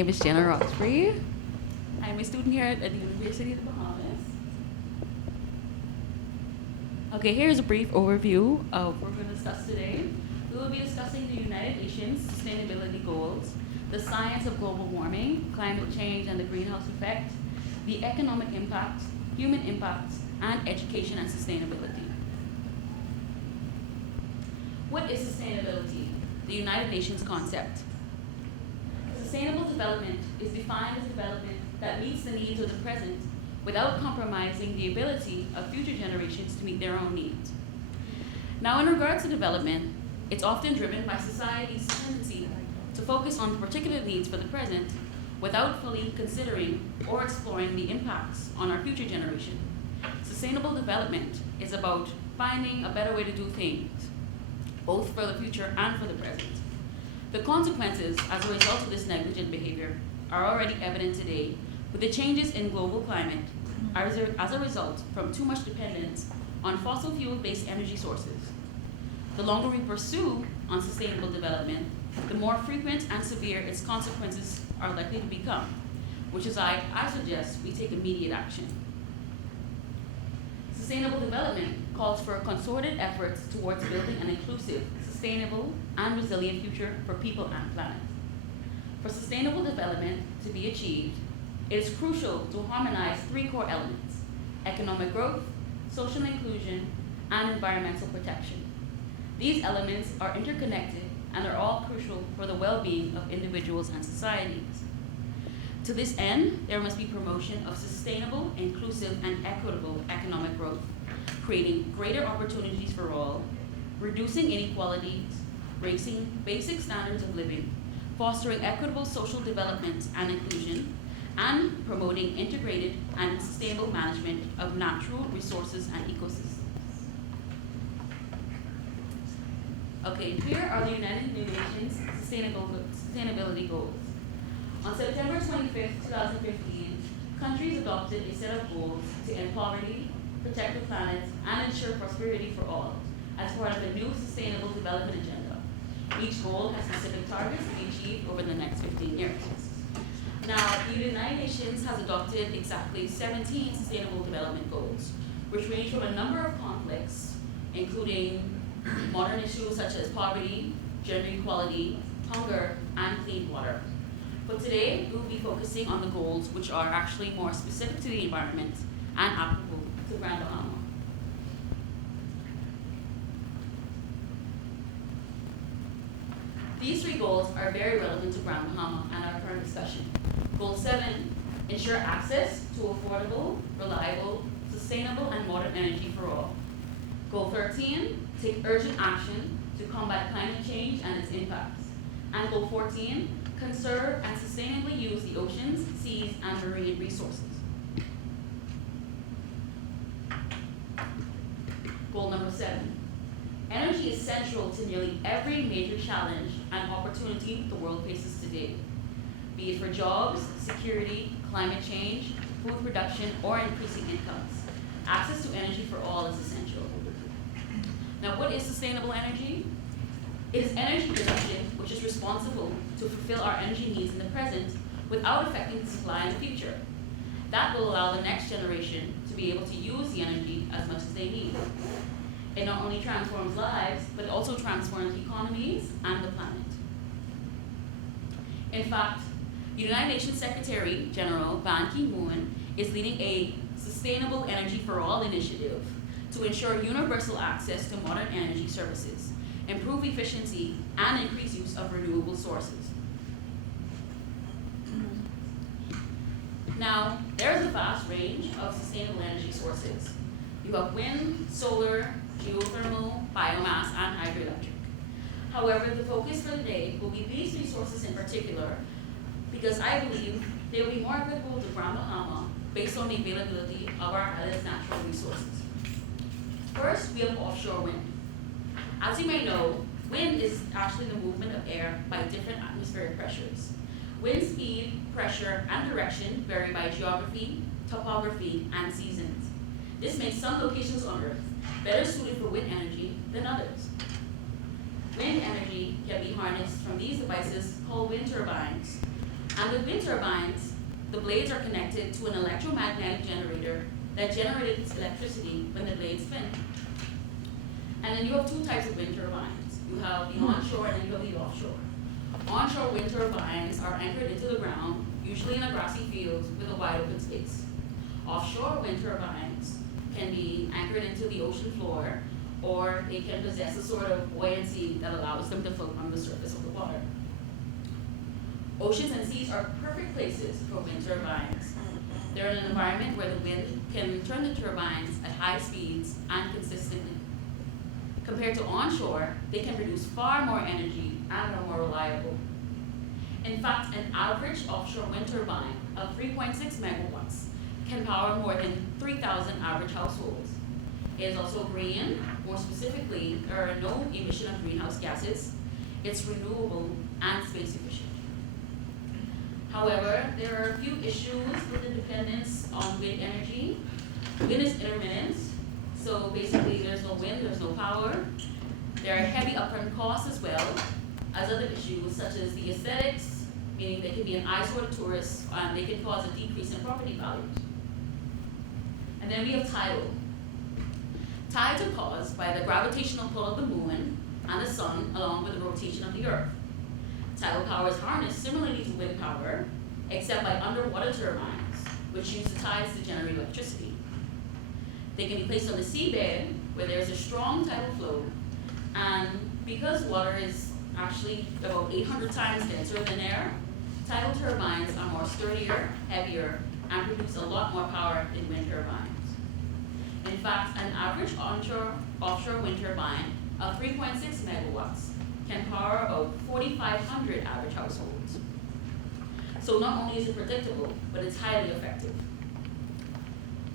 name is Jenna Roxbury. I'm a student here at the University of the Bahamas. Okay, here's a brief overview of what we're going to discuss today. We will be discussing the United Nations Sustainability Goals, the science of global warming, climate change and the greenhouse effect, the economic impact, human impact, and education and sustainability. What is sustainability? The United Nations concept. Sustainable development is defined as development that meets the needs of the present without compromising the ability of future generations to meet their own needs. Now, in regards to development, it's often driven by society's tendency to focus on particular needs for the present without fully considering or exploring the impacts on our future generation. Sustainable development is about finding a better way to do things, both for the future and for the present. The consequences as a result of this negligent behavior are already evident today with the changes in global climate as a result from too much dependence on fossil fuel-based energy sources. The longer we pursue unsustainable development, the more frequent and severe its consequences are likely to become, which is why I suggest we take immediate action. Sustainable development calls for concerted efforts towards building an inclusive, sustainable, and resilient future for people and planet. For sustainable development to be achieved, it is crucial to harmonize three core elements: economic growth, social inclusion, and environmental protection. These elements are interconnected and are all crucial for the well-being of individuals and societies. To this end, there must be promotion of sustainable, inclusive, and equitable economic growth, creating greater opportunities for all, reducing inequalities, raising basic standards of living, fostering equitable social development and inclusion, and promoting integrated and sustainable management of natural resources and ecosystems. Okay, here are the United Nations Sustainability Goals. On September 25th, 2015, countries adopted a set of goals to end poverty, protect the planet, and ensure prosperity for all as part of a new Sustainable Development Agenda. Each goal has specific targets to be achieved over the next 15 years. Now, the United Nations has adopted exactly 17 Sustainable Development Goals, which range from a number of conflicts, including modern issues such as poverty, gender equality, hunger, and clean water. But today, we will be focusing on the goals which are actually more specific to the environment and applicable to Grand Bahama. These three goals are very relevant to Grand Bahama and our current discussion. Goal 7, ensure access to affordable, reliable, sustainable, and modern energy for all. Goal 13, take urgent action to combat climate change and its impacts. And Goal 14, conserve and sustainably use the oceans, seas, and marine resources. Goal number 7, energy is central to nearly every major challenge and opportunity the world faces today, be it for jobs, security, climate change, food production, or increasing incomes. Access to energy for all is essential. Now, what is sustainable energy? It is energy production which is responsible to fulfill our energy needs in the present without affecting the supply in the future. That will allow the next generation to be able to use the energy as much as they need. It not only transforms lives, but also transforms economies and the planet. In fact, United Nations Secretary General Ban Ki-moon is leading a Sustainable Energy for All initiative to ensure universal access to modern energy services, improve efficiency, and increase use of renewable sources. Now, there is a vast range of sustainable energy sources. You have wind, solar, geothermal, biomass, and hydroelectric. However, the focus for the day will be these resources in particular, because I believe they will be more applicable to Grand Bahama based on the availability of our island's natural resources. First, we have offshore wind. As you may know, wind is actually the movement of air by different atmospheric pressures. Wind speed, pressure, and direction vary by geography, topography, and seasons. This makes some locations on Earth better suited for wind energy than others. Wind energy can be harnessed from these devices called wind turbines, And with wind turbines, the blades are connected to an electromagnetic generator that generates electricity when the blades spin. And then you have two types of wind turbines. You have the onshore and then you have the offshore. Onshore wind turbines are anchored into the ground, usually in a grassy field with a wide open space. Offshore wind turbines can be anchored into the ocean floor, or they can possess a sort of buoyancy that allows them to float on the surface of the water. Oceans and seas are perfect places for wind turbines. They're in an environment where the wind can turn the turbines at high speeds and consistently. Compared to onshore, they can produce far more energy and are more reliable. In fact, an average offshore wind turbine of 3.6 megawatts can power more than 3,000 average households. It is also green. More specifically, there are no emission of greenhouse gases. It's renewable and space efficient. However, there are a few issues with the dependence on wind energy. Wind is intermittent, so basically there's no wind, there's no power. There are heavy upfront costs as well as other issues such as the aesthetics, meaning they can be an eyesore to tourists and they can cause a decrease in property values. And then we have tidal. Tides are caused by the gravitational pull of the moon and the sun along with the rotation of the earth. Tidal power is harnessed similarly to wind power, except by underwater turbines, which use the tides to generate electricity. They can be placed on the seabed where there's a strong tidal flow, and because water is actually about 800 times denser than air, tidal turbines are more sturdier, heavier, and produce a lot more power than wind turbines. In fact, an average offshore wind turbine of 3.6 megawatts can power about 4,500 average households. So not only is it predictable, but it's highly effective.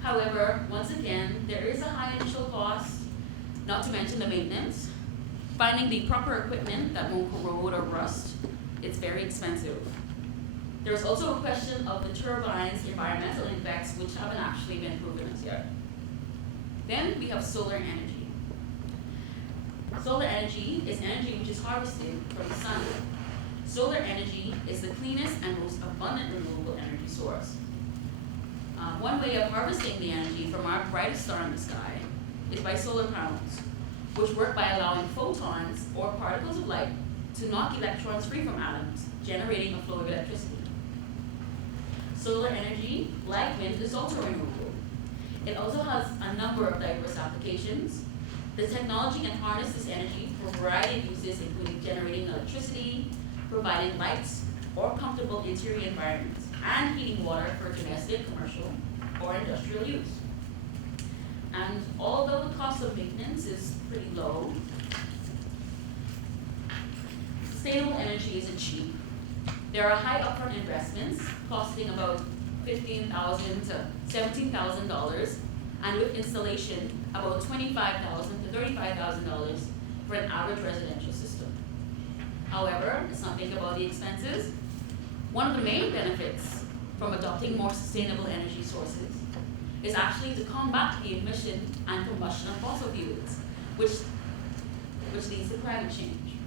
However, once again, there is a high initial cost, not to mention the maintenance. Finding the proper equipment that won't corrode or rust, it's very expensive. There's also a question of the turbine's environmental effects, which haven't actually been proven as yet. Then we have solar energy. Solar energy is energy which is harvested from the sun. Solar energy is the cleanest and most abundant renewable energy source. One way of harvesting the energy from our brightest star in the sky is by solar panels, which work by allowing photons or particles of light to knock electrons free from atoms, generating a flow of electricity. Solar energy, like wind, is also renewable. It also has a number of diverse applications. The technology can harness this energy for a variety of uses, including generating electricity, providing lights or comfortable interior environments, and heating water for domestic, commercial, or industrial use. And although the cost of maintenance is pretty low, sustainable energy isn't cheap. There are high upfront investments costing about $15,000 to $17,000, and with installation, about $25,000 to $35,000 for an average residential system. However, let's not think about the expenses. One of the main benefits from adopting more sustainable energy sources is actually to combat the emission and combustion of fossil fuels, which leads to climate change.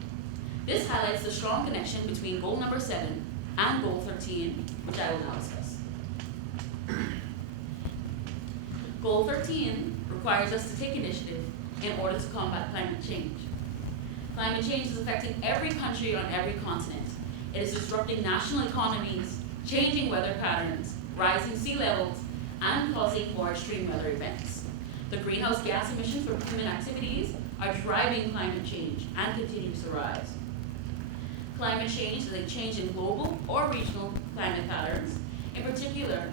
This highlights the strong connection between goal number 7 and goal 13, which I will now discuss. Goal 13 requires us to take initiative in order to combat climate change. Climate change is affecting every country on every continent. It is disrupting national economies, changing weather patterns, rising sea levels, and causing more extreme weather events. The greenhouse gas emissions from human activities are driving climate change and continues to rise. Climate change is a change in global or regional climate patterns, in particular,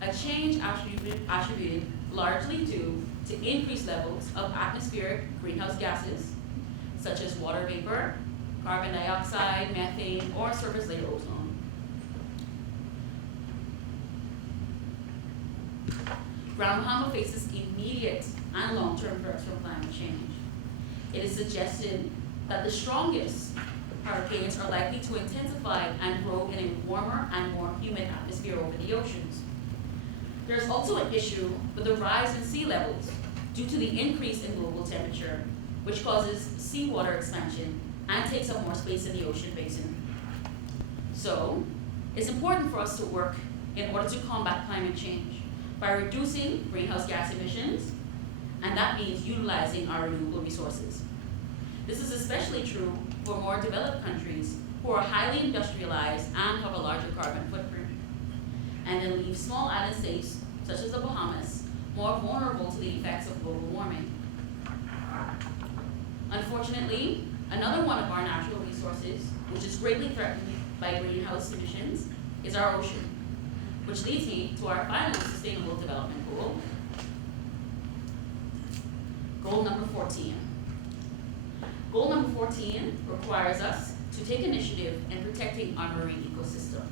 a change attributed largely due to increased levels of atmospheric greenhouse gases, such as water vapor, carbon dioxide, methane, or surface layer ozone. Grand Bahama faces immediate and long-term threats from climate change. It is suggested that the strongest hurricanes are likely to intensify and grow in a warmer and more humid atmosphere over the oceans. There's also an issue with the rise in sea levels due to the increase in global temperature, which causes seawater expansion and takes up more space in the ocean basin. So, It's important for us to work in order to combat climate change by reducing greenhouse gas emissions, and that means utilizing our renewable resources. This is especially true for more developed countries who are highly industrialized and have a larger carbon footprint, and then leave small island states, such as the Bahamas, more vulnerable to the effects of global warming. Unfortunately, another one of our natural resources, which is greatly threatened by greenhouse emissions, is our ocean, which leads me to our final sustainable development goal, goal number 14. Goal number 14 requires us to take initiative in protecting our marine ecosystem.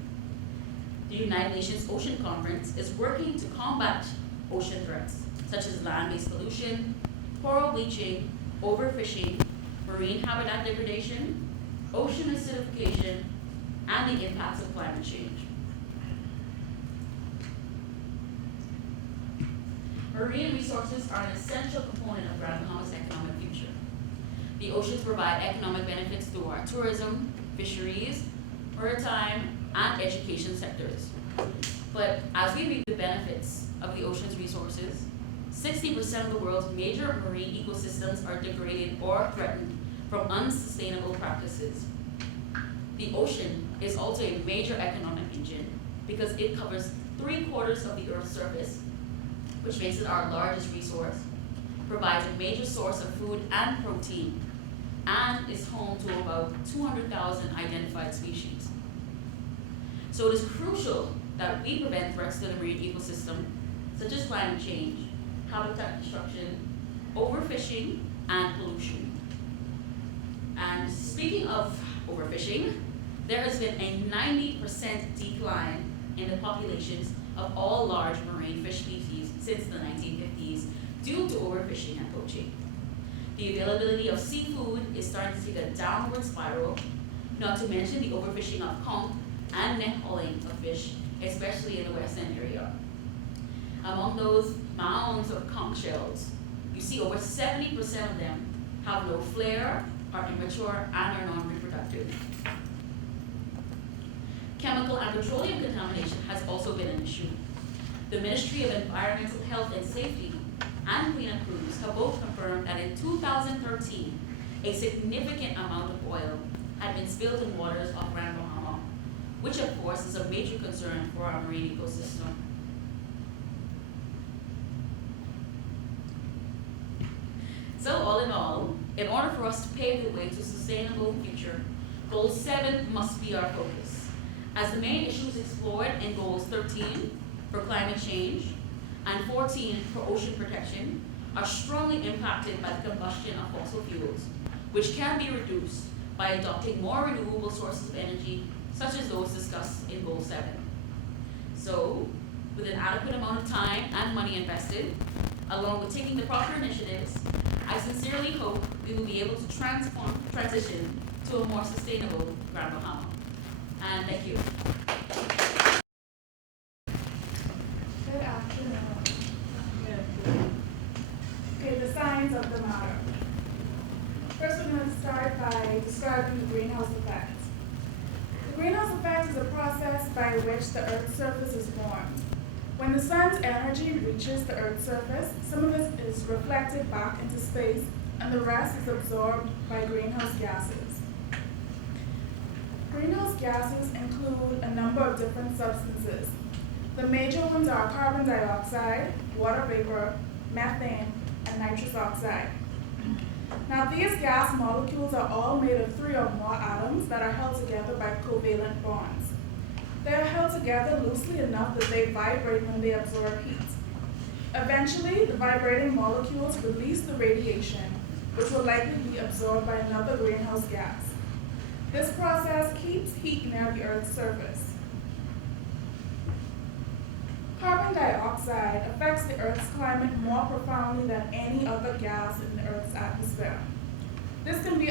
The United Nations Ocean Conference is working to combat ocean threats, such as land-based pollution, coral bleaching, overfishing, marine habitat degradation, ocean acidification, and the impacts of climate change. Marine resources are an essential component of Grand Bahama's economic future. The oceans provide economic benefits through our tourism, fisheries, maritime, and education sectors. But as we reap the benefits of the ocean's resources, 60% of the world's major marine ecosystems are degraded or threatened from unsustainable practices. The ocean is also a major economic engine because it covers 3/4 of the Earth's surface, which makes it our largest resource, provides a major source of food and protein, and is home to about 200,000 identified species. So it is crucial that we prevent threats to the marine ecosystem, such as climate change, habitat destruction, overfishing, and pollution. And speaking of overfishing, there has been a 90% decline in the populations of all large marine fish species since the 1950s due to overfishing and poaching. The availability of seafood is starting to take a downward spiral, not to mention the overfishing of conch and net hauling of fish, especially in the western area. Among those mounds of conch shells, you see over 70% of them have no flare, are immature, and are non-reproductive. Chemical and petroleum contamination has also been an issue. The Ministry of Environmental Health and Safety and cleanup crews have both confirmed that in 2013, a significant amount of oil had been spilled in waters off Grand Bahama, which of course is a major concern for our marine ecosystem. So all in all, in order for us to pave the way to a sustainable future, Goal 7 must be our focus, as the main issues explored in Goals 13 for climate change and 14 for ocean protection are strongly impacted by the combustion of fossil fuels, which can be reduced by adopting more renewable sources of energy, such as those discussed in Goal 7. So, with an adequate amount of time and money invested, along with taking the proper initiatives, I sincerely hope we will be able to transition to a more sustainable Grand Bahama. And thank you. Good afternoon. Okay, the science of the matter. First, we're going to start by describing the greenhouse effect. The greenhouse effect is a process by which the Earth's surface is formed. When the sun's energy reaches the Earth's surface, some of it is reflected back into space, and the rest is absorbed by greenhouse gases. Greenhouse gases include a number of different substances. The major ones are carbon dioxide, water vapor, methane, and nitrous oxide. Now, these gas molecules are all made of 3 or more atoms that are held together by covalent bonds. They are held together loosely enough that they vibrate when they absorb heat. Eventually, the vibrating molecules release the radiation, which will likely be absorbed by another greenhouse gas. This process keeps heat near the Earth's surface. Carbon dioxide affects the Earth's climate more profoundly than any other gas in the Earth's atmosphere. This can be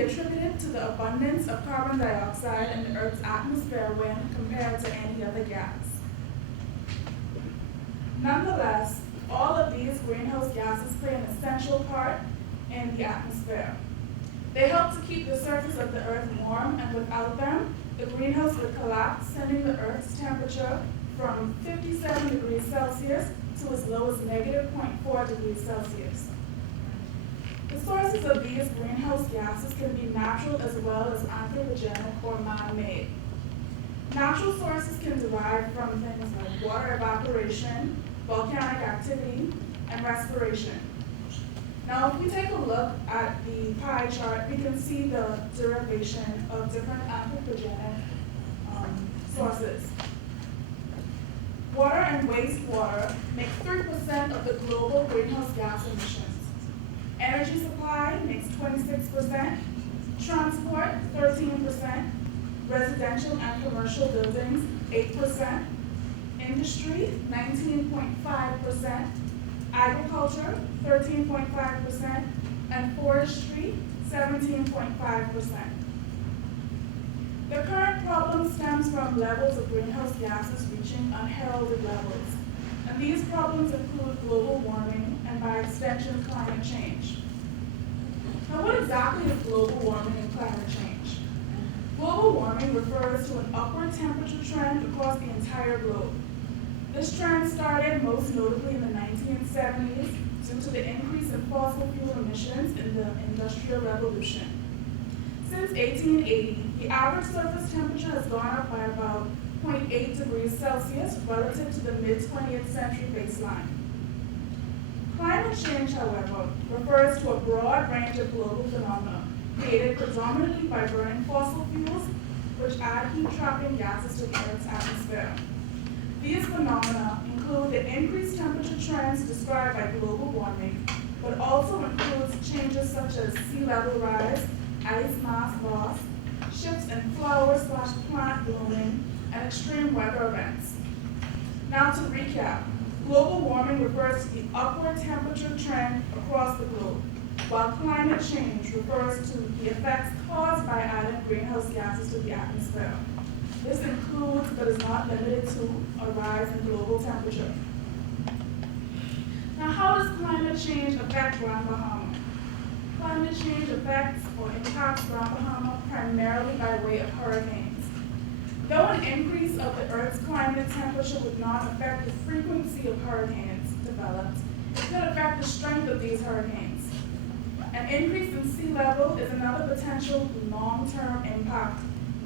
attributed to the abundance of carbon dioxide in the Earth's atmosphere when compared to any other gas. Nonetheless, all of these greenhouse gases play an essential part in the atmosphere. They help to keep the surface of the Earth warm, and without them, the greenhouse would collapse, sending the Earth's temperature from 57 degrees Celsius to as low as negative 0.4 degrees Celsius. The sources of these greenhouse gases can be natural as well as anthropogenic or man-made. Natural sources can derive from things like water evaporation, volcanic activity, and respiration. Now, if we take a look at the pie chart, we can see the derivation of different anthropogenic sources. Water and wastewater make 3% of the global greenhouse gas emissions. Energy supply makes 26%, transport 13%, residential and commercial buildings 8%, industry 19.5%, agriculture 13.5%, and forestry 17.5%. The current problem stems from levels of greenhouse gases reaching unheralded levels, and these problems include global warming and by extension climate change. Now, what exactly is global warming and climate change? Global warming refers to an upward temperature trend across the entire globe. This trend started most notably in the 1970s due to the increase in fossil fuel emissions in the Industrial Revolution. Since 1880, the average surface temperature has gone up by about 0.8 degrees Celsius relative to the mid-20th century baseline. Climate change, however, refers to a broad range of global phenomena created predominantly by burning fossil fuels, which add heat-trapping gases to the Earth's atmosphere. These phenomena include the increased temperature trends described by global warming, but also includes changes such as sea level rise, ice mass loss, shifts in flower/plant blooming, and extreme weather events. Now to recap, global warming refers to the upward temperature trend across the globe, while climate change refers to the effects caused by adding greenhouse gases to the atmosphere. This includes, but is not limited to, a rise in global temperature. Now, how does climate change affect Grand Bahama? Climate change affects or impacts Grand Bahama primarily by way of hurricanes. Though an increase of the Earth's climate temperature would not affect the frequency of hurricanes developed, it could affect the strength of these hurricanes. An increase in sea level is another potential long-term impact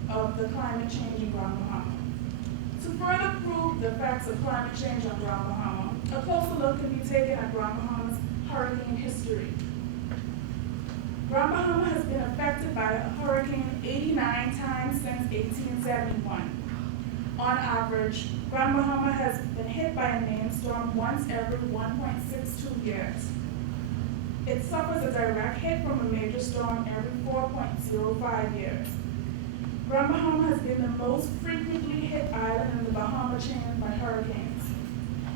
of the climate change in Grand Bahama. To further prove the effects of climate change on Grand Bahama, a closer look can be taken at Grand Bahama's hurricane history. Grand Bahama has been affected by a hurricane 89 times since 1871. On average, Grand Bahama has been hit by a named storm once every 1.62 years. It suffers a direct hit from a major storm every 4.05 years. Grand Bahama has been the most frequently hit island in the Bahama chain by hurricanes.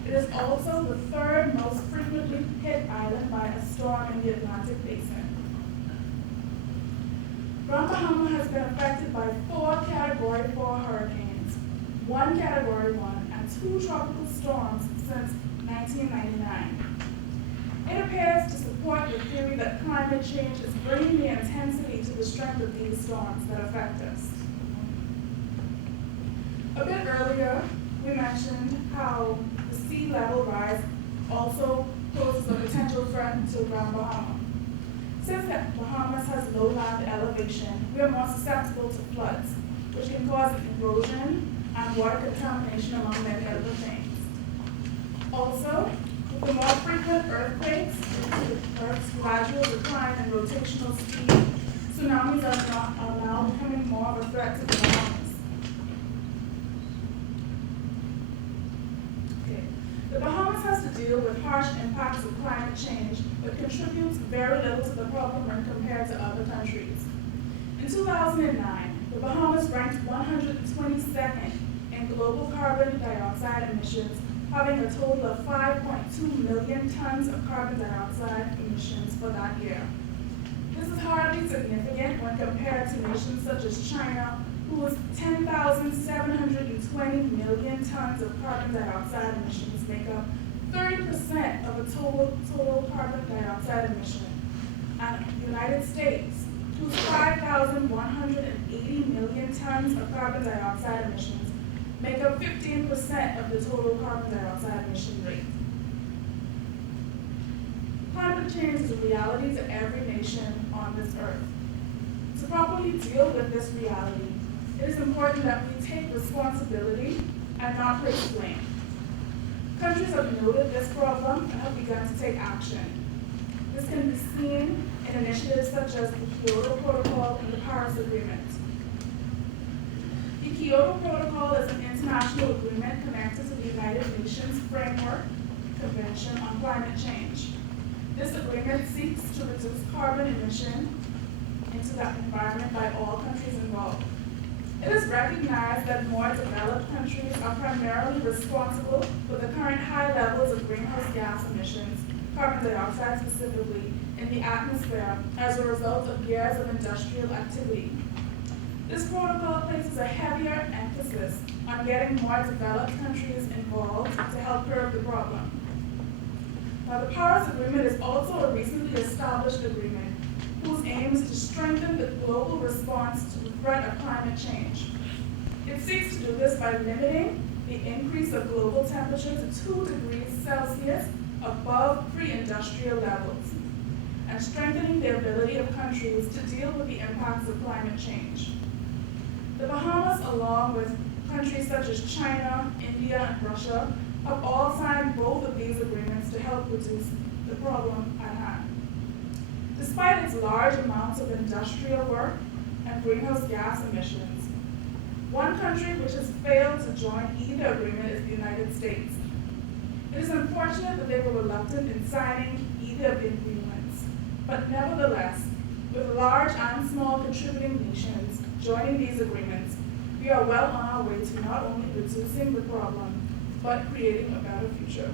It is also the third most frequently hit island by a storm in the Atlantic Basin. Grand Bahama has been affected by 4 Category 4 hurricanes, 1 Category 1, and 2 tropical storms since 1999. It appears to support the theory that climate change is bringing the intensity to the strength of these storms that affect us. A bit earlier, we mentioned how the sea level rise also poses a potential threat to Grand Bahama. Since the Bahamas has low land elevation, we are more susceptible to floods, which can cause erosion and water contamination, among many other things. Also, with the more frequent earthquakes due to the Earth's gradual decline in rotational speed, tsunamis are now becoming more of a threat to the Bahamas. The Bahamas has to deal with harsh impacts of climate change, but contributes very little to the problem when compared to other countries. In 2009, the Bahamas ranked 122nd in global carbon dioxide emissions, having a total of 5.2 million tons of carbon dioxide emissions for that year. This is hardly significant when compared to nations such as China, whose 10,720 million tons of carbon dioxide emissions make up 30% of the total carbon dioxide emission, and the United States, whose 5,180 million tons of carbon dioxide emissions make up 15% of the total carbon dioxide emission rate. Climate change is a reality to every nation on this earth. To properly deal with this reality, it is important that we take responsibility and not place blame. Countries have noted this problem and have begun to take action. This can be seen in initiatives such as the Kyoto Protocol and the Paris Agreement. The Kyoto Protocol is an international agreement connected to the United Nations Framework Convention on Climate Change. This agreement seeks to reduce carbon emission into the environment by all countries involved. It is recognized that more developed countries are primarily responsible for the current high levels of greenhouse gas emissions, carbon dioxide specifically, in the atmosphere as a result of years of industrial activity. This protocol places a heavier emphasis on getting more developed countries involved to help curb the problem. Now, the Paris Agreement is also a recently established agreement whose aim is to strengthen the global response to the threat of climate change. It seeks to do this by limiting the increase of global temperature to 2 degrees Celsius above pre-industrial levels, and strengthening the ability of countries to deal with the impacts of climate change. The Bahamas, along with countries such as China, India, and Russia, have all signed both of these agreements to help reduce the problem at hand. Despite its large amounts of industrial work and greenhouse gas emissions, one country which has failed to join either agreement is the United States. It is unfortunate that they were reluctant in signing either of the agreements, but nevertheless, with large and small contributing nations joining these agreements, we are well on our way to not only reducing the problem, but creating a better future.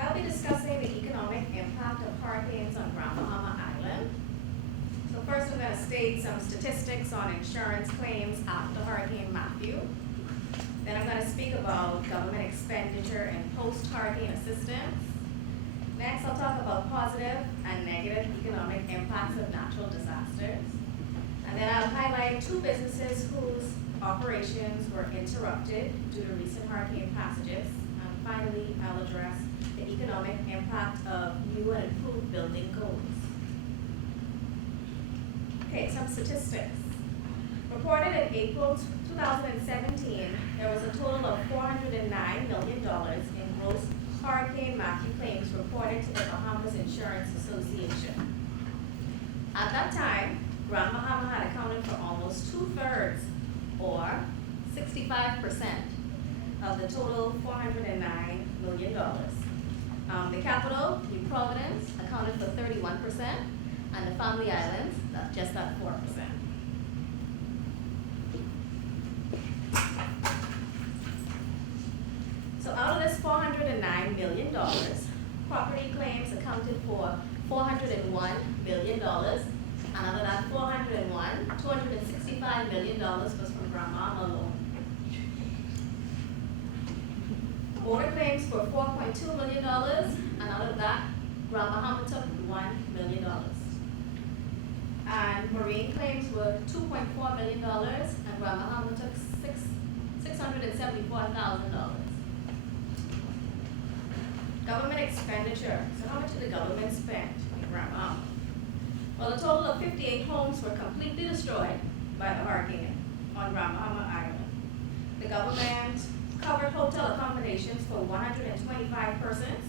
I'll be discussing the economic impact of hurricanes on Grand Bahama Island. So first, I'm going to state some statistics on insurance claims after Hurricane Matthew. Then I'm going to speak about government expenditure and post-hurricane assistance. Next, I'll talk about positive and negative economic impacts of natural disasters. And then I'll highlight 2 businesses whose operations were interrupted due to recent hurricane passages. And finally, I'll address the economic impact of new and improved building codes. Okay, some statistics. Reported in April 2017, there was a total of $409 million in gross Hurricane Matthew claims reported to the Bahamas Insurance Association. At that time, Grand Bahama had accounted for almost 2/3, or 65%, of the total $409 million. The capital, New Providence, accounted for 31%, and the Family Islands, just at 4%. So out of this $409 million, property claims accounted for $401 million, and out of that 401, $265 million was from Grand Bahama alone. Motor claims were $4.2 million, and out of that, Grand Bahama took $1 million. And marine claims were $2.4 million, and Grand Bahama took $674,000. Government expenditure. So how much did the government spend in Grand Bahama? Well, a total of 58 homes were completely destroyed by the hurricane on Grand Bahama Island. The government covered hotel accommodations for 125 persons,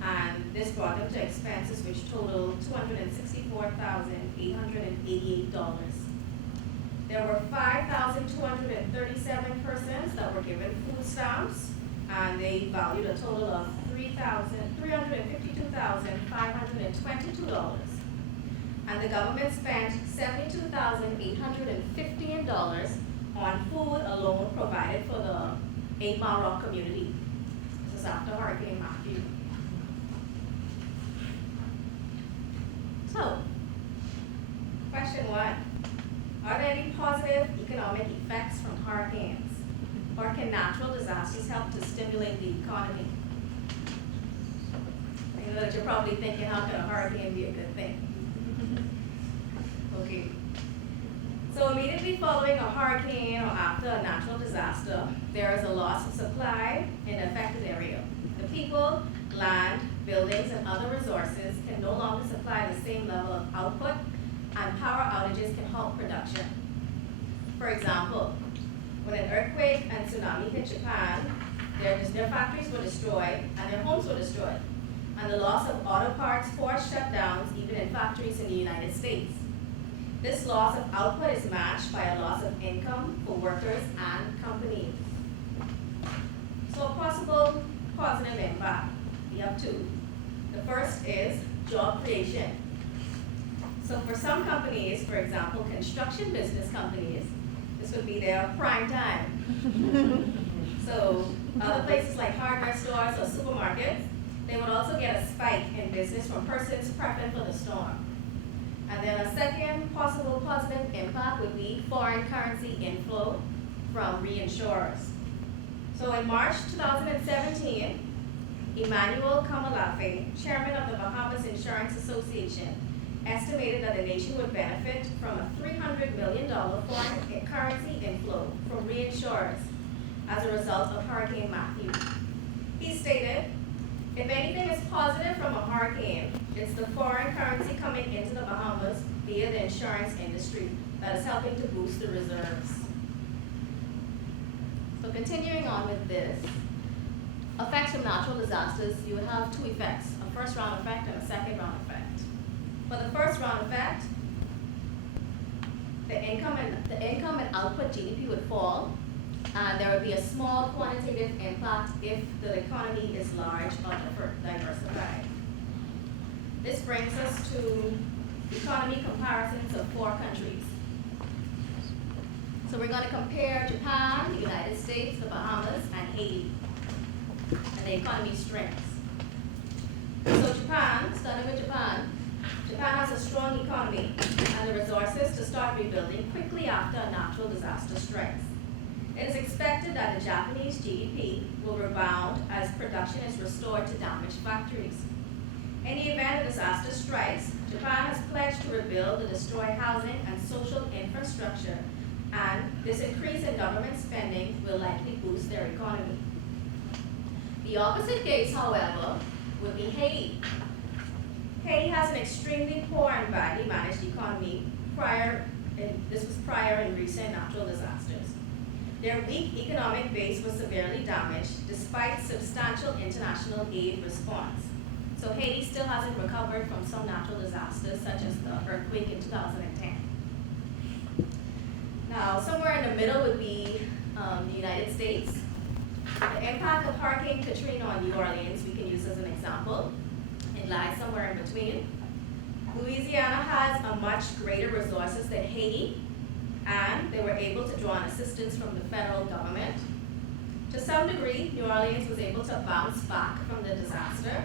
and this brought them to expenses which totaled $264,888. There were 5,237 persons that were given food stamps, and they valued a total of $352,522. And the government spent $72,815 on food alone provided for the 8 Mile Rock community. This is after Hurricane Matthew. So, question 1. Are there any positive economic effects from hurricanes? Or can natural disasters help to stimulate the economy? The I know that you're probably thinking, how can a hurricane be a good thing? Okay. So immediately following a hurricane or after a natural disaster, there is a loss of supply in the affected area. The people, land, buildings, and other resources can no longer supply the same level of output, and power outages can halt production. For example, when an earthquake and tsunami hit Japan, their factories were destroyed and their homes were destroyed, and the loss of auto parts forced shutdowns even in factories in the United States. This loss of output is matched by a loss of income for workers and companies. So a possible positive impact, we have two. The first is job creation. So for some companies, for example, construction business companies, this would be their prime time. So other places like hardware stores or supermarkets, they would also get a spike in business from persons prepping for the storm. And then a second possible positive impact would be foreign currency inflow from reinsurers. So in March 2017, Emmanuel Kamalafe, chairman of the Bahamas Insurance Association, estimated that the nation would benefit from a $300 million foreign currency inflow from reinsurers as a result of Hurricane Matthew. He stated, if anything is positive from a hurricane, it's the foreign currency coming into the Bahamas via the insurance industry that is helping to boost the reserves. So continuing on with this, effects from natural disasters, you would have two effects, a first round effect and a second round effect. For the first round effect, the income and output GDP would fall, and there would be a small quantitative impact if the economy is large or diversified. This brings us to economy comparisons of 4 countries. So we're going to compare Japan, the United States, the Bahamas, and Haiti, and the economy strengths. So Japan, starting with Japan has a strong economy and the resources to start rebuilding quickly after a natural disaster strikes. It is expected that the Japanese GDP will rebound as production is restored to damaged factories. In the event a disaster strikes, Japan has pledged to rebuild the destroyed housing and social infrastructure, and this increase in government spending will likely boost their economy. The opposite case, however, would be Haiti. Haiti has an extremely poor and badly managed economy this was prior in recent natural disasters. Their weak economic base was severely damaged despite substantial international aid response. So Haiti still hasn't recovered from some natural disasters such as the earthquake in 2010. Now, somewhere in the middle would be the United States. The impact of Hurricane Katrina on New Orleans, we can use as an example. It lies somewhere in between. Louisiana has a much greater resources than Haiti, and they were able to draw on assistance from the federal government. To some degree, New Orleans was able to bounce back from the disaster.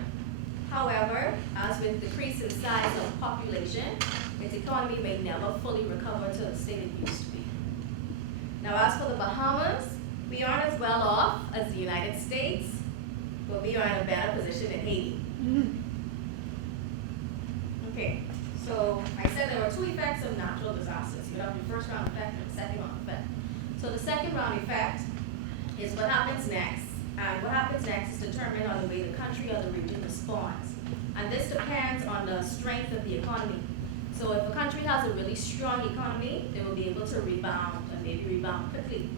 However, as with decrease in size of population, its economy may never fully recover to the state it used to be. Now, as for the Bahamas, we aren't as well off as the United States, but we are in a better position than Haiti. Okay, so I said there were 2 effects of natural disasters. You have the first round effect and the second round effect. So the second round effect is what happens next. And what happens next is determined on the way the country or the region responds. And this depends on the strength of the economy. So if a country has a really strong economy, they will be able to rebound and maybe rebound quickly.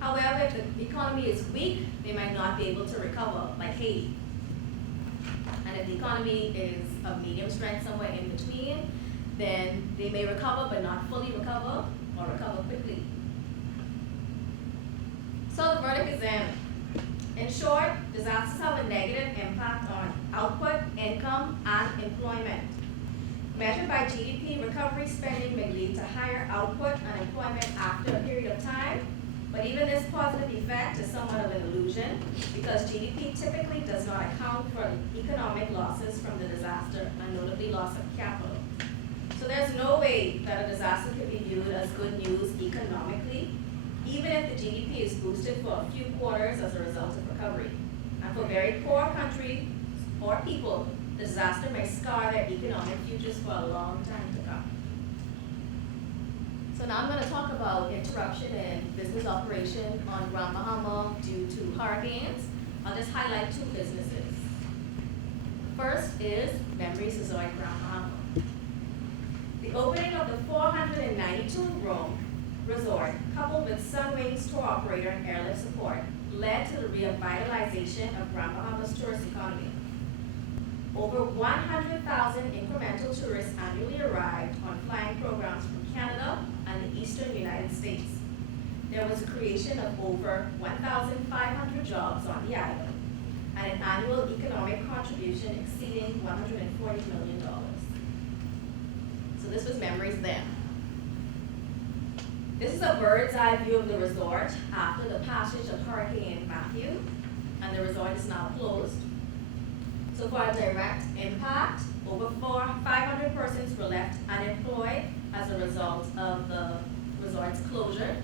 However, if the economy is weak, they might not be able to recover, like Haiti. And if the economy is of medium strength, somewhere in between, then they may recover but not fully recover or recover quickly. So the verdict is in. In short, disasters have a negative impact on output, income, and employment. Measured by GDP, recovery spending may lead to higher output and employment after a period of time, but even this positive effect is somewhat of an illusion because GDP typically does not account for the economic losses from the disaster, and notably loss of capital. So there's no way that a disaster could be viewed as good news economically, even if the GDP is boosted for a few quarters as a result of recovery. And for very poor countries or people, The disaster may scar their economic futures for a long time to come. So now I'm going to talk about interruption in business operation on Grand Bahama due to hurricanes. I'll just highlight two businesses. First is Memories Resort Grand Bahama. The opening of the 492-room resort, coupled with Sunwing's tour operator and airlift support, led to the revitalization of Grand Bahama's tourist economy. Over 100,000 incremental tourists annually arrived on flying programs from Canada and the eastern United States. There was a creation of over 1,500 jobs on the island and an annual economic contribution exceeding $140 million. So this was Memories then. This is a bird's eye view of the resort after the passage of Hurricane Matthew, and the resort is now closed. So for a direct impact, over 500 persons were left unemployed as a result of the resort's closure.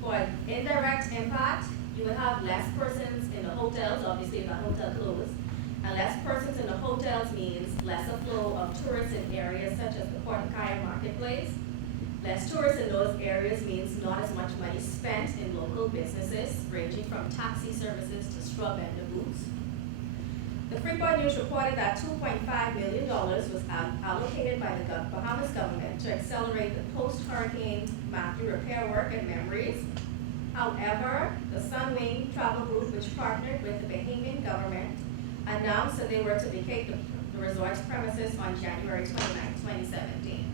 For an indirect impact, you would have less persons in the hotels, obviously if the hotel closed, and less persons in the hotels means lesser flow of tourists in areas such as the Port Kaya Marketplace. Less tourists in those areas means not as much money spent in local businesses, ranging from taxi services to straw vendor booths. The Freeport News reported that $2.5 million was allocated by the Bahamas government to accelerate the post-Hurricane Matthew repair work at Memories. However, the Sunwing Travel Group, which partnered with the Bahamian government, announced that they were to vacate the resort's premises on January 29, 2017.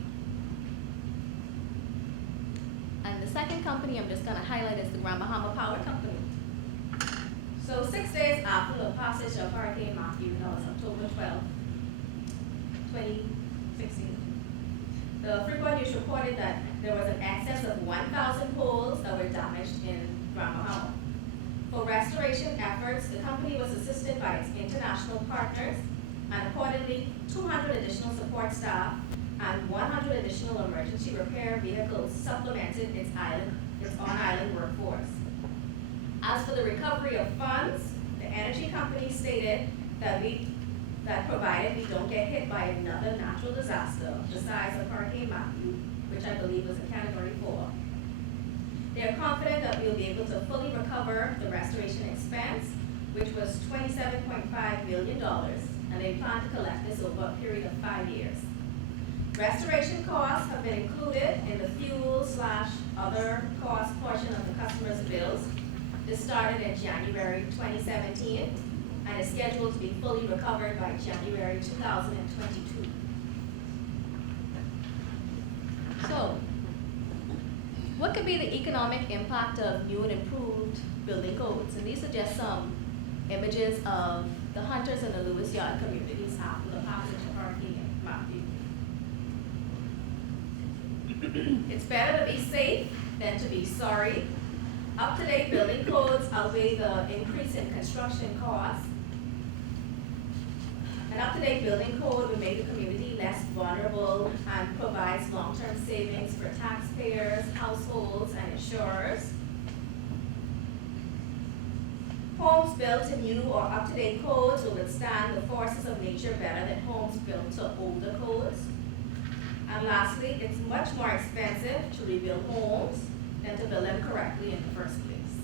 And the second company I'm just going to highlight is the Grand Bahama Power Company. So 6 days after the passage of Hurricane Matthew, that was October 12, 2016, the Freeport News reported that there was an excess of 1,000 poles that were damaged in Grand Bahama. For restoration efforts, the company was assisted by its international partners, and accordingly, 200 additional support staff and 100 additional emergency repair vehicles supplemented its on-island workforce. As for the recovery of funds, the energy company stated that provided we don't get hit by another natural disaster the size of Hurricane Matthew, which I believe was a Category 4, they are confident that we will be able to fully recover the restoration expense, which was $27.5 million, and they plan to collect this over a period of 5 years. Restoration costs have been included in the fuel/other cost portion of the customer's bills. This started in January 2017 and is scheduled to be fully recovered by January 2022. So, what could be the economic impact of new and improved building codes? And these are just some images of the Hunters and the Lewis Yard communities after the passage of Hurricane Matthew. It's better to be safe than to be sorry. Up-to-date building codes outweigh the increase in construction costs. An up-to-date building code will make the community less vulnerable and provides long-term savings for taxpayers, households, and insurers. Homes built to new or up-to-date codes will withstand the forces of nature better than homes built to older codes. And lastly, it's much more expensive to rebuild homes than to build them correctly in the first place.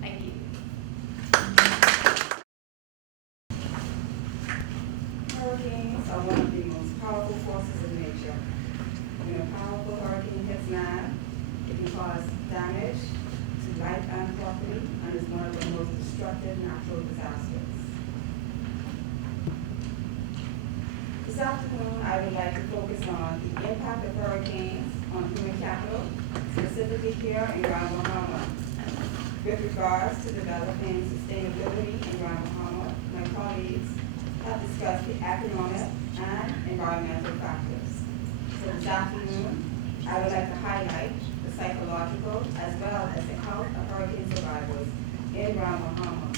Thank you. Hurricanes are one of the most powerful forces of nature. When a powerful hurricane hits land, it can cause damage to life and property and is one of the most destructive natural disasters. This afternoon, I would like to focus on the impact of hurricanes on human capital, specifically here in Grand Bahama. With regards to developing sustainability in Grand Bahama, my colleagues have discussed the economic and environmental factors. So this afternoon, I would like to highlight the psychological as well as the health of hurricane survivors in Grand Bahama,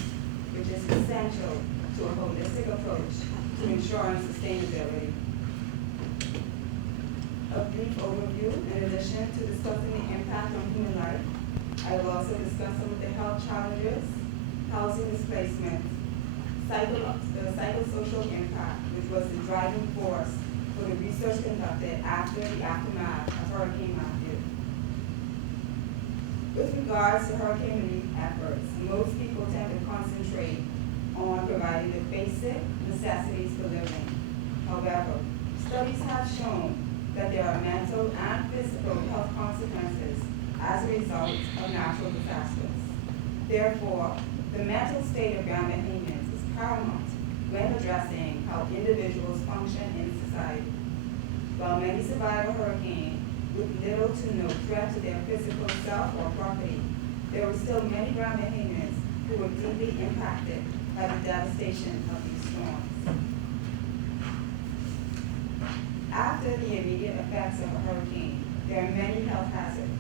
which is essential to a holistic approach to ensuring sustainability. A brief overview, in addition to discussing the impact on human life, I will also discuss some of the health challenges, housing displacement, the psychosocial impact, which was the driving force for the research conducted after the aftermath of Hurricane Matthew. With regards to hurricane relief efforts, most people tend to concentrate on providing the basic necessities for living. However, studies have shown that there are mental and physical health consequences as a result of natural disasters. Therefore, the mental state of Grand Bahamians is paramount when addressing how individuals function in society. While many survive a hurricane with little to no threat to their physical self or property, there were still many Grand Bahamians who were deeply impacted by the devastation of these storms. After the immediate effects of a hurricane, there are many health hazards,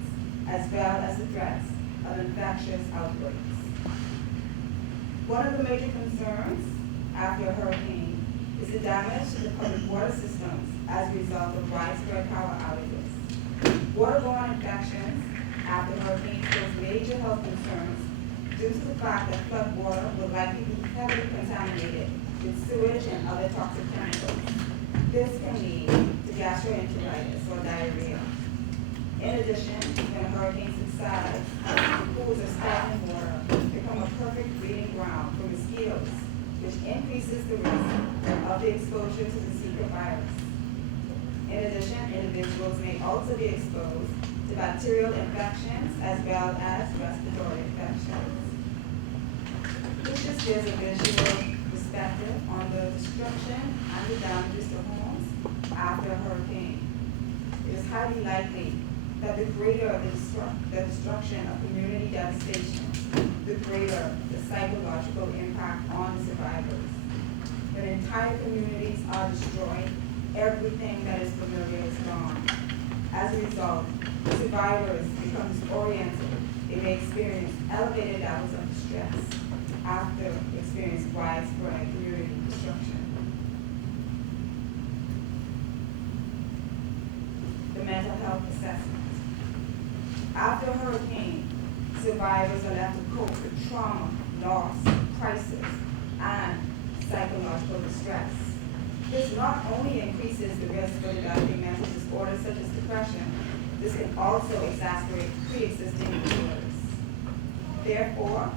as well as the threats of infectious outbreaks. One of the major concerns after a hurricane is the damage to the public water systems as a result of widespread power outages. Waterborne infections after hurricanes pose major health concerns due to the fact that flood water will likely be heavily contaminated with sewage and other toxic chemicals. This can lead to gastroenteritis or diarrhea. In addition, when a hurricane subsides, the pools of stagnant water become a perfect breeding ground for mosquitoes, which increases the risk of the exposure to the Zika virus. In addition, individuals may also be exposed to bacterial infections as well as respiratory infections. This just gives a visual perspective on the destruction and the damages to homes after a hurricane. It is highly likely that the greater the destruction of community devastation, the greater the psychological impact on the survivors. When entire communities are destroyed, everything that is familiar is gone. As a result, survivors become disoriented. They may experience elevated levels of distress after experiencing widespread community destruction. The mental health assessment. After a hurricane, survivors are left to cope with trauma, loss, crisis, and psychological distress. This not only increases the risk for developing mental disorders such as depression, this can also exacerbate pre-existing disorders. Therefore,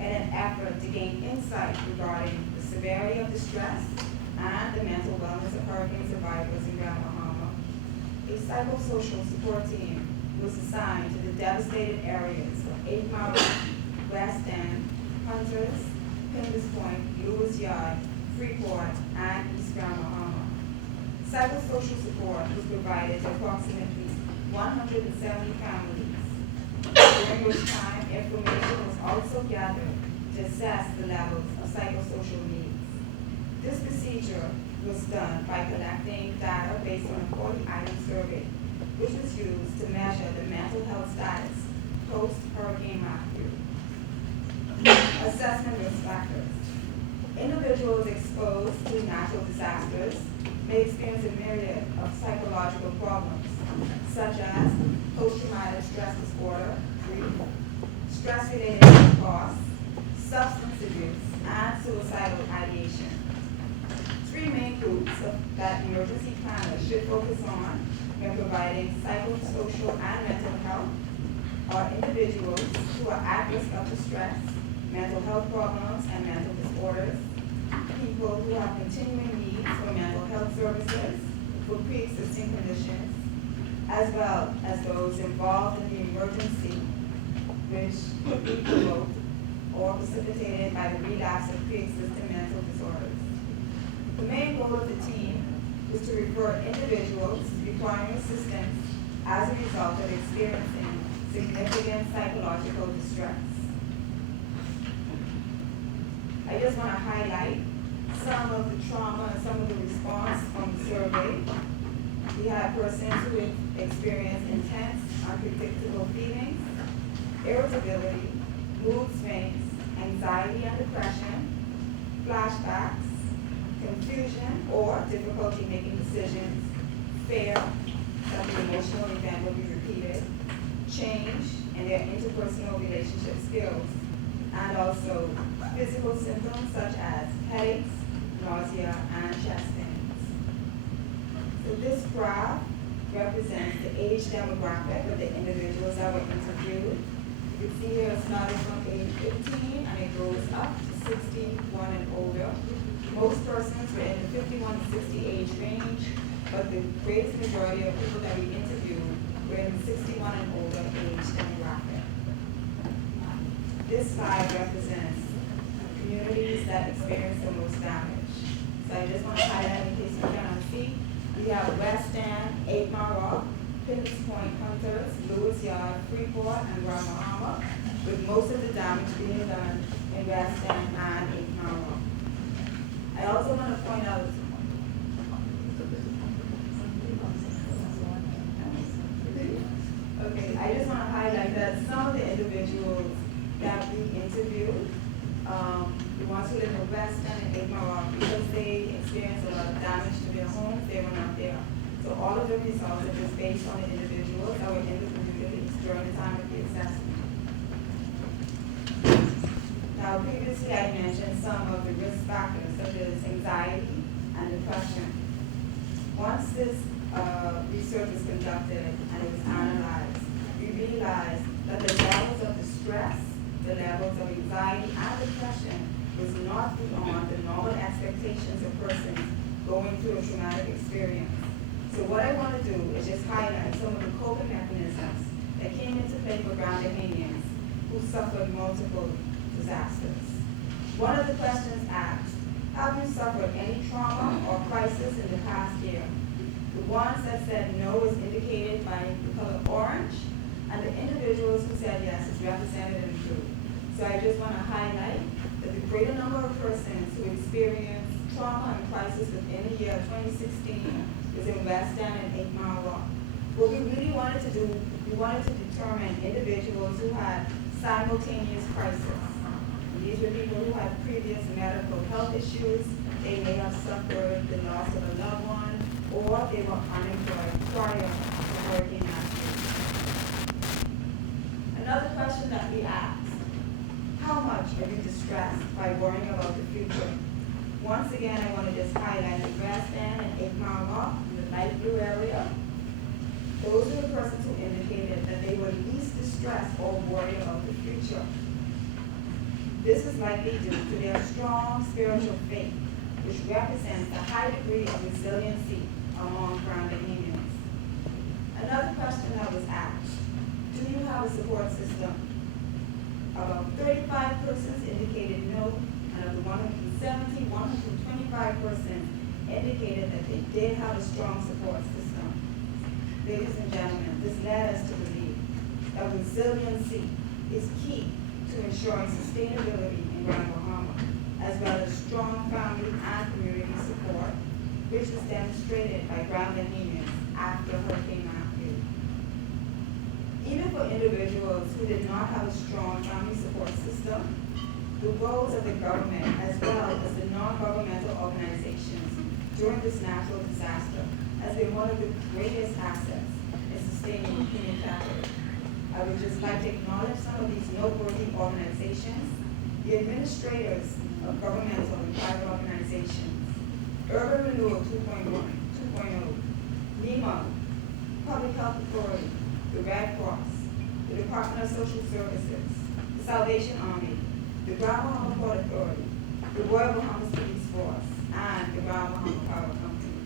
in an effort to gain insight regarding the severity of distress and the mental wellness of hurricane survivors in Grand Bahama, a psychosocial support team was assigned to the devastated areas of 8 Mile, West End, Hunters, Pinders Point, Lewis Yard, Freeport, and East Grand Bahama. Psychosocial support was provided to approximately 170 families, during which time information was also gathered to assess the levels of psychosocial needs. This procedure was done by collecting data based on a 40-item survey, which was used to measure the mental health status post-Hurricane Matthew. Assessment risk factors. Individuals exposed to natural disasters may experience a myriad of psychological problems, such as post-traumatic stress disorder, grief, stress-related costs, substance abuse, and suicidal ideation. 3 main groups that emergency planners should focus on when providing psychosocial and mental health are individuals who are at risk of distress, mental health problems, and mental disorders, people who have continuing needs for mental health services for pre-existing conditions, as well as those involved in the emergency, which could be provoked or precipitated by the relapse of pre-existing mental disorders. The main goal of the team is to refer individuals requiring assistance as a result of experiencing significant psychological distress. I just want to highlight some of the trauma and some of the response from the survey. We had persons who experienced intense, unpredictable feelings, irritability, mood swings, anxiety and depression, flashbacks, confusion or difficulty making decisions, fear that the emotional event will be repeated, change in their interpersonal relationship skills, and also physical symptoms such as headaches, nausea, and chest pains. So this graph represents the age demographic of the individuals that were interviewed. You can see here starting from age 18 and it goes up to 61 and older. Most persons were in the 51 to 60 age range, but the greatest majority of people that we interviewed were in the 61 and older age demographic. This slide represents communities that experience the most damage. So I just want to highlight in case you cannot see, we have West End, 8 Mile Rock, Pinks Point Hunters, Lewis Yard, Freeport, and Grand Bahama, with most of the damage being done in West End and 8 Mile Rock. I also want to point out okay, I just want to highlight that some of the individuals that we interviewed, the ones who live in West End and 8 Mile Rock, because they experienced a lot of damage to their homes, they were not there. So all of the results are just based on the individuals that were in the communities during the time of the assessment. Now, previously I mentioned some of the risk factors such as anxiety and depression. Once this research was conducted and it was analyzed, we realized that the levels of distress, the levels of anxiety and depression was not beyond the normal expectations of persons going through a traumatic experience. So what I want to do is just highlight some of the coping mechanisms that came into play for Grand Bahamians who suffered multiple disasters. One of the questions asked, have you suffered any trauma or crisis in the past year? The ones that said no is indicated by the color orange, and the individuals who said yes is represented in blue. So I just want to highlight that the greater number of persons who experienced trauma and crisis within the year 2016 was in West End and 8 Mile Rock. What we really wanted to do, we wanted to determine individuals who had simultaneous crisis. These were people who had previous medical health issues. They may have suffered the loss of a loved one, or they were unemployed prior to Hurricane Matthew. Another question that we asked, how much are you distressed by worrying about the future? Once again, I want to just highlight the West End and 8 Mile Rock in the light blue area. Those are the persons who indicated that they were least distressed or worried about the future. This is likely due to their strong spiritual faith, which represents a high degree of resiliency among Grand Bahamians. Another question that was asked, do you have a support system? About 35 persons indicated no, and of the 170, 125 persons indicated that they did have a strong support system. Ladies and gentlemen, this led us to believe that resiliency is key to ensuring sustainability in Grand Bahama, as well as strong family and community support, which was demonstrated by Grand Bahamians after Hurricane Matthew. Even for individuals who did not have a strong family support system, the roles of the government as well as the non-governmental organizations during this natural disaster has been one of the greatest assets in sustaining human capital. I would just like to acknowledge some of these noteworthy organizations, the administrators of governmental and private organizations, Urban Renewal 2.0, NEMA, Public Health Authority, the Red Cross, the Department of Social Services, the Salvation Army, the Grand Bahama Port Authority, the Royal Bahamas Police Force, and the Grand Bahama Power Company.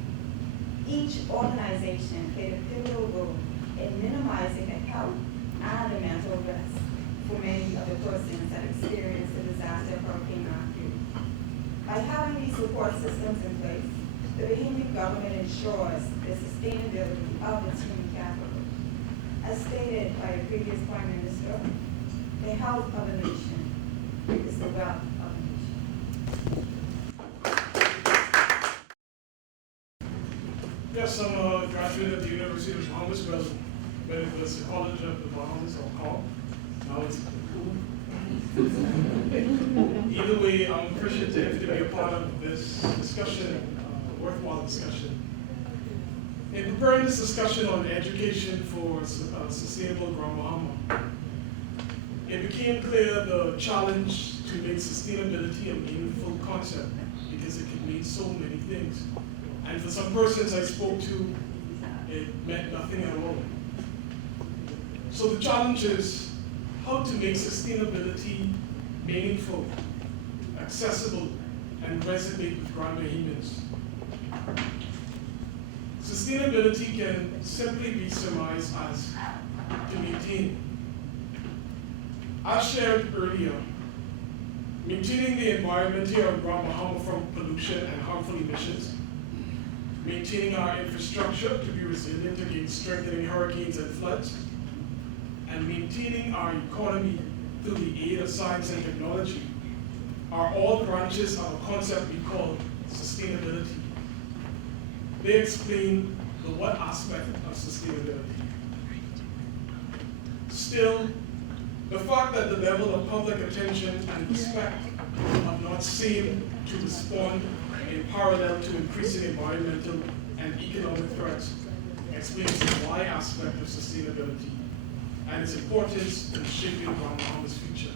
Each organization played a pivotal role in minimizing the health and the mental risk for many of the persons that experienced the disaster of Hurricane Matthew. By having these support systems in place, the Bahamian government ensures the sustainability of its human capital. As stated by a previous Prime Minister, the health of a nation is the wealth of a nation. Yes, I'm a graduate of the University of the Bahamas, graduated with the College of the Bahamas, or COL. Now it's cool. Either way, I'm appreciative to be a part of this discussion, worthwhile discussion. In preparing this discussion on education for sustainable Grand Bahama, it became clear the challenge to make sustainability a meaningful concept because it can mean so many things. And for some persons I spoke to, it meant nothing at all. So the challenge is how to make sustainability meaningful, accessible, and resonate with Grand Bahamians. Sustainability can simply be surmised as to maintain. As shared earlier, maintaining the environment here on Grand Bahama from pollution and harmful emissions, maintaining our infrastructure to be resilient against strengthening hurricanes and floods, and maintaining our economy through the aid of science and technology are all branches of a concept we call sustainability. They explain the what aspect of sustainability. Still, the fact that the level of public attention and respect have not seemed to respond in parallel to increasing environmental and economic threats explains the why aspect of sustainability and its importance in shaping Grand Bahama's future.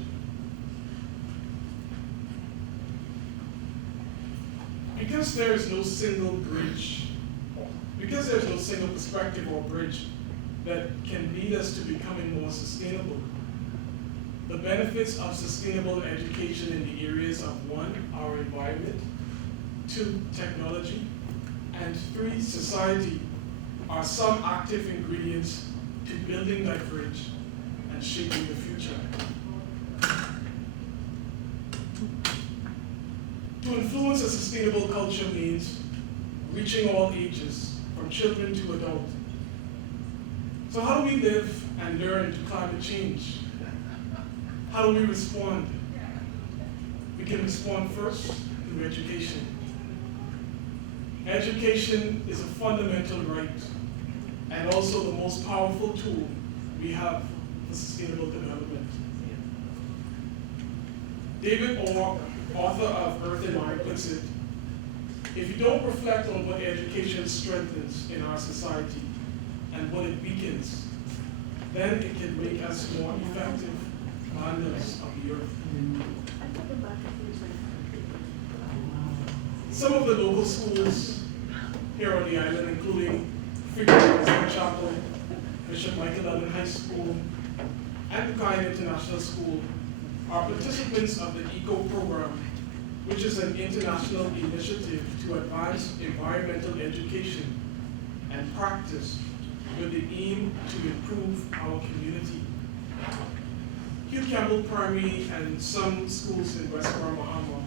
Because there is no single bridge, because there's no single perspective or bridge that can lead us to becoming more sustainable, the benefits of sustainable education in the areas of 1, our environment, 2, technology, and 3, society are some active ingredients to building that bridge and shaping the future. To influence a sustainable culture means reaching all ages, from children to adult. So how do we live and learn to climate change? How do we respond? We can respond first through education. Education is a fundamental right and also the most powerful tool we have for sustainable development. David Orr, author of Earth and Mind, puts it, if you don't reflect on what education strengthens in our society and what it weakens, then it can make us more effective handlers of the earth. Some of the local schools here on the island, including Freedom Chapel, Bishop Michael Allen High School, and Buchanan International School, are participants of the ECO program, which is an international initiative to advance environmental education and practice with the aim to improve our community. Hugh Campbell Primary and some schools in West Grand Bahama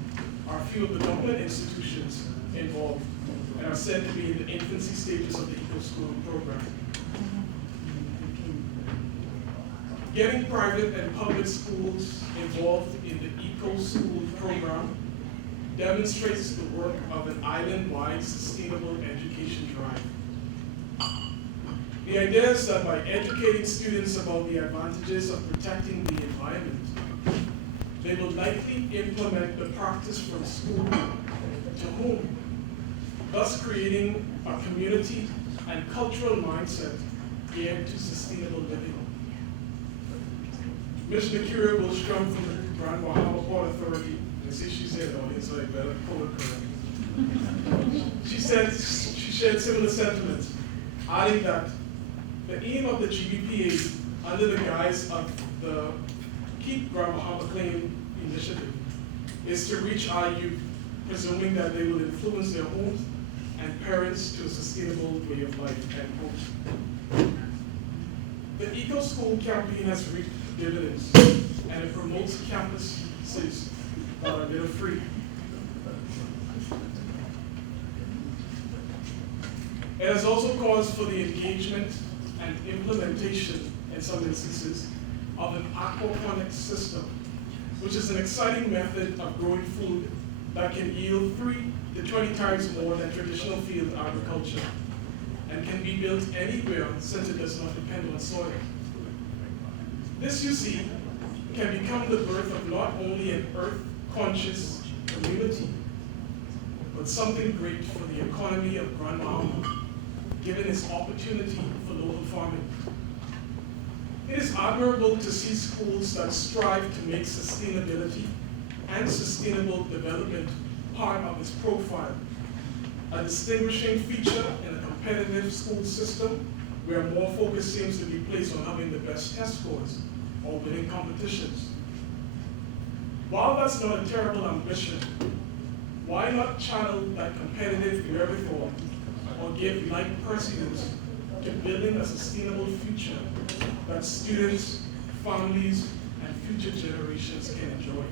are a few of the government institutions involved and are said to be in the infancy stages of the ECO School program. Getting private and public schools involved in the ECO School program demonstrates the work of an island-wide sustainable education drive. The idea is that by educating students about the advantages of protecting the environment, they will likely implement the practice from school to home, thus creating a community and cultural mindset geared to sustainable living. Ms. Nakira Wilstrom from the Grand Bahama Port Authority, I see she's in the audience, so I better pull her. She shared similar sentiments, adding that the aim of the GBPA, under the guise of the Keep Grand Bahama Clean initiative, is to reach our youth, presuming that they will influence their homes and parents to a sustainable way of life, end quote. The Eco School campaign has reaped dividends, and it promotes campuses that are litter free. It has also caused for the engagement and implementation, in some instances, of an aquaponics system, which is an exciting method of growing food that can yield 3 to 20 times more than traditional field agriculture, and can be built anywhere since it does not depend on soil. This, you see, can become the birth of not only an earth-conscious community, but something great for the economy of Grand Bahama, given its opportunity for local farming. It is admirable to see schools that strive to make sustainability and sustainable development part of its profile, a distinguishing feature in a competitive school system where more focus seems to be placed on having the best test scores or winning competitions. While that's not a terrible ambition, why not channel that competitive wherewithal or give like precedence to building a sustainable future that students, families, and future generations can enjoy?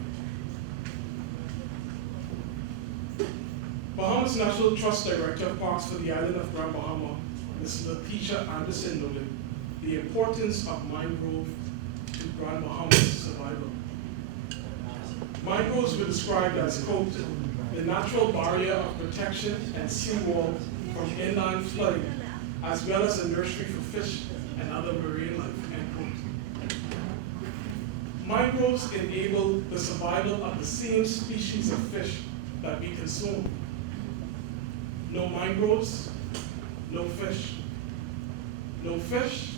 Bahamas National Trust Director of Parks for the island of Grand Bahama, Ms. Letitia Anderson, noted the importance of mangrove to Grand Bahama's survival. Mangroves were described as, quote, the natural barrier of protection and seawall from inland flooding, as well as a nursery for fish and other marine life, end quote. Mangroves enable the survival of the same species of fish that we consume. No mangroves, no fish. No fish,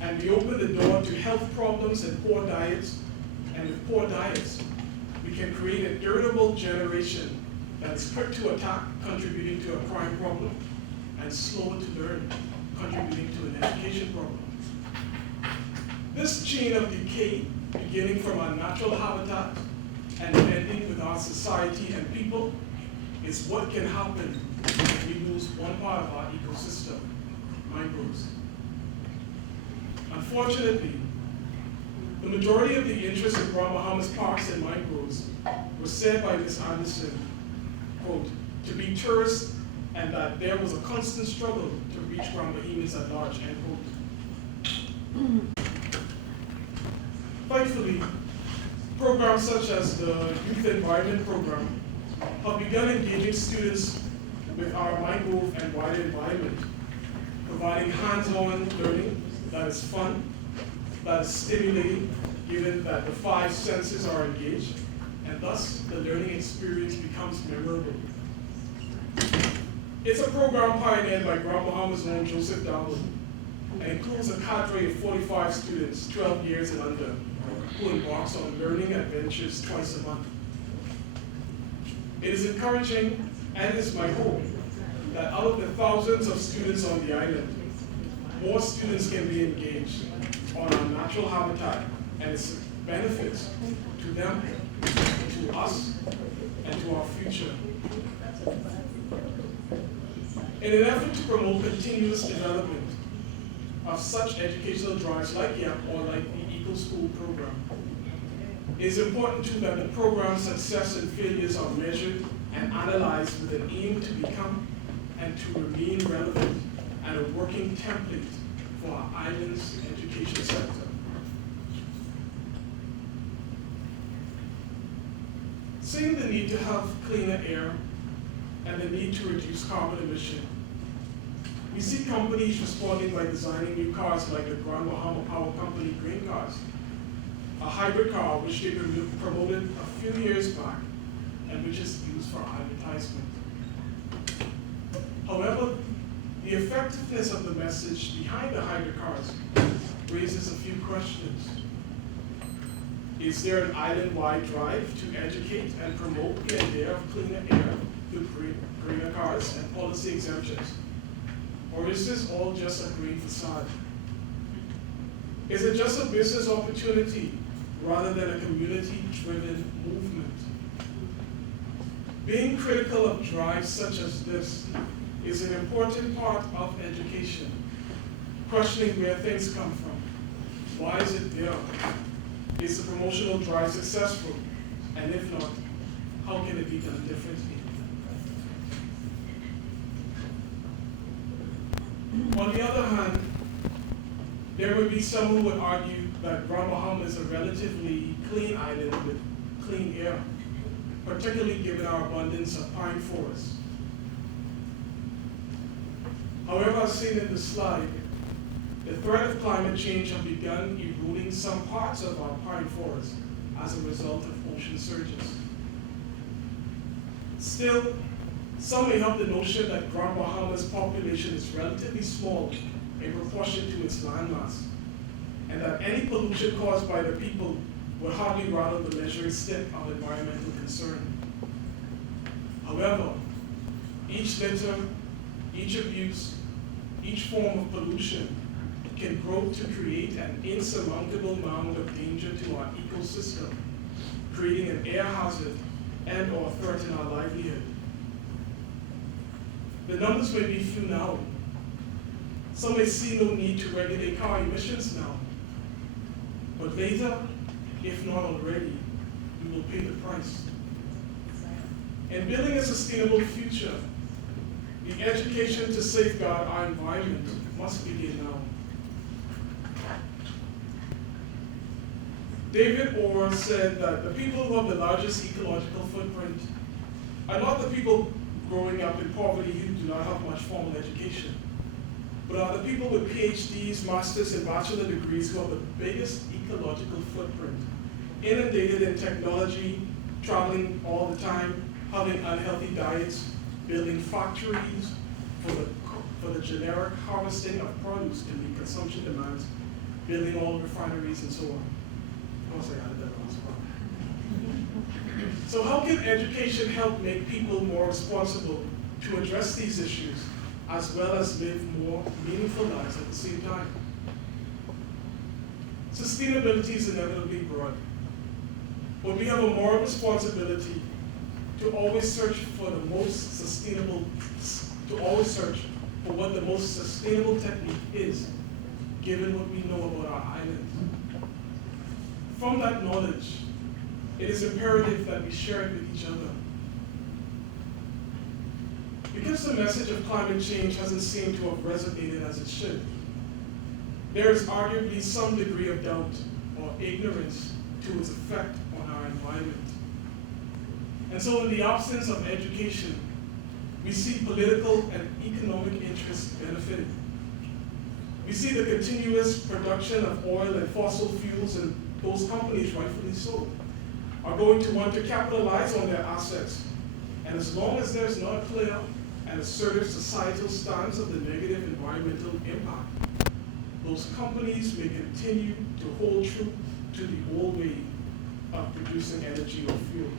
and we open the door to health problems and poor diets, and with poor diets, we can create a irritable generation that is quick to attack, contributing to a crime problem, and slower to learn, contributing to an education problem. This chain of decay, beginning from our natural habitat and ending with our society and people, is what can happen if we lose one part of our ecosystem, mangroves. Unfortunately, the majority of the interest in Grand Bahama's parks and mangroves was said by Ms. Anderson, quote, to be tourist and that there was a constant struggle to reach Grand Bahamians at large, end quote. Thankfully, programs such as the Youth Environment Program have begun engaging students with our mangrove and wider environment, providing hands-on learning that is fun, that is stimulating, given that the 5 senses are engaged, and thus the learning experience becomes memorable. It's a program pioneered by Grand Bahama's own Joseph Darwin, and includes a cadre of 45 students, 12 years and under, who embarks on learning adventures twice a month. It is encouraging, and is my hope, that out of the thousands of students on the island, more students can be engaged on our natural habitat and its benefits to them, to us, and to our future. In an effort to promote continuous development of such educational drives like YAP or like the Eco School program, it is important too that the program's success and failures are measured and analyzed with an aim to become and to remain relevant and a working template for our island's education sector. Seeing the need to have cleaner air and the need to reduce carbon emission, we see companies responding by designing new cars like the Grand Bahama Power Company Green Cars, a hybrid car which they promoted a few years back and which is used for advertisement. However, the effectiveness of the message behind the hybrid cars raises a few questions. Is there an island-wide drive to educate and promote the idea of cleaner air through greener cars and policy exemptions? Or is this all just a green facade? Is it just a business opportunity rather than a community-driven movement? Being critical of drives such as this is an important part of education, questioning where things come from. Why is it there? Is the promotional drive successful? And if not, how can it be done differently? On the other hand, there would be some who would argue that Grand Bahama is a relatively clean island with clean air, particularly given our abundance of pine forests. However, as seen in the slide, the threat of climate change has begun eroding some parts of our pine forests as a result of ocean surges. Still, some may have the notion that Grand Bahama's population is relatively small in proportion to its landmass, and that any pollution caused by the people would hardly rattle the measuring stick of environmental concern. However, each litter, each abuse, each form of pollution can grow to create an insurmountable mound of danger to our ecosystem, creating an air hazard and or threaten our livelihood. The numbers may be few now. Some may see no need to regulate car emissions now. But later, if not already, we will pay the price. In building a sustainable future, the education to safeguard our environment must begin now. David Orr said that the people who have the largest ecological footprint are not the people growing up in poverty who do not have much formal education, but are the people with PhDs, masters, and bachelor degrees who have the biggest ecological footprint, inundated in technology, traveling all the time, having unhealthy diets, building factories for the generic harvesting of produce to meet consumption demands, building oil refineries, and so on. Of course, I added that last part. So how can education help make people more responsible to address these issues, as well as live more meaningful lives at the same time? Sustainability is inevitably broad, but we have a moral responsibility to always search for the most sustainable, to always search for what the most sustainable technique is, given what we know about our island. From that knowledge, it is imperative that we share it with each other. Because the message of climate change hasn't seemed to have resonated as it should, there is arguably some degree of doubt or ignorance to its effect on our environment. And so in the absence of education, we see political and economic interests benefiting. We see the continuous production of oil and fossil fuels, and those companies, rightfully so, are going to want to capitalize on their assets. And as long as there's not a clear and assertive societal stance of the negative environmental impact, those companies may continue to hold true to the old way of producing energy or fuel.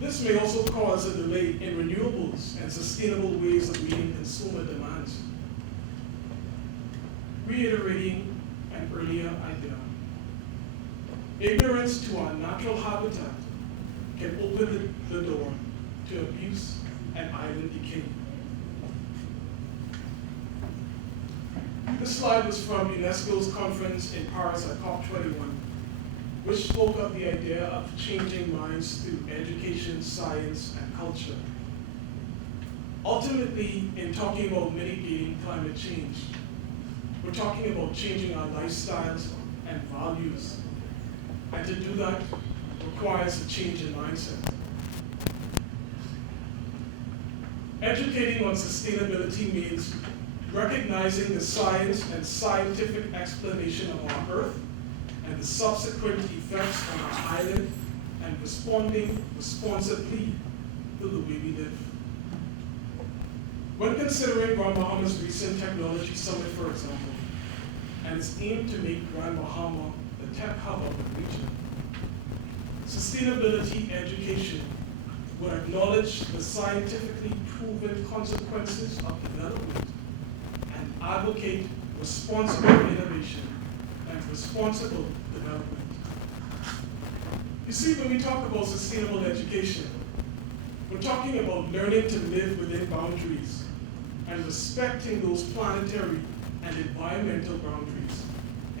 This may also cause a delay in renewables and sustainable ways of meeting consumer demands. Reiterating an earlier idea, ignorance to our natural habitat can open the door to abuse and island decay. This slide was from UNESCO's conference in Paris at COP21, which spoke of the idea of changing minds through education, science, and culture. Ultimately, in talking about mitigating climate change, we're talking about changing our lifestyles and values. And to do that requires a change in mindset. Educating on sustainability means recognizing the science and scientific explanation of our Earth and the subsequent effects on our island, and responding responsibly to the way we live. When considering Grand Bahama's recent technology summit, for example, and its aim to make Grand Bahama the tech hub of the region, sustainability education would acknowledge the scientifically proven consequences of development and advocate responsible innovation and responsible development. You see, when we talk about sustainable education, we're talking about learning to live within boundaries and respecting those planetary and environmental boundaries,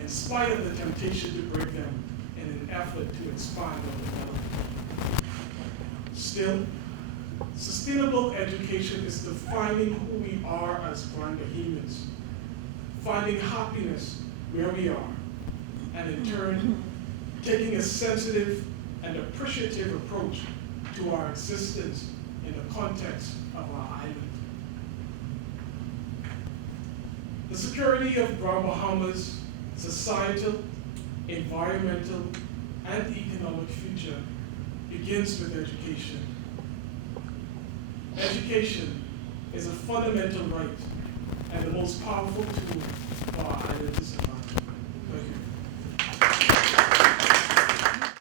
in spite of the temptation to break them in an effort to expand or develop. Still, sustainable education is defining who we are as Grand Bahamians, finding happiness where we are, and in turn, taking a sensitive and appreciative approach to our existence in the context of our island. The security of Grand Bahama's societal, environmental, and economic future begins with education. Education is a fundamental right and the most powerful tool for our decided to send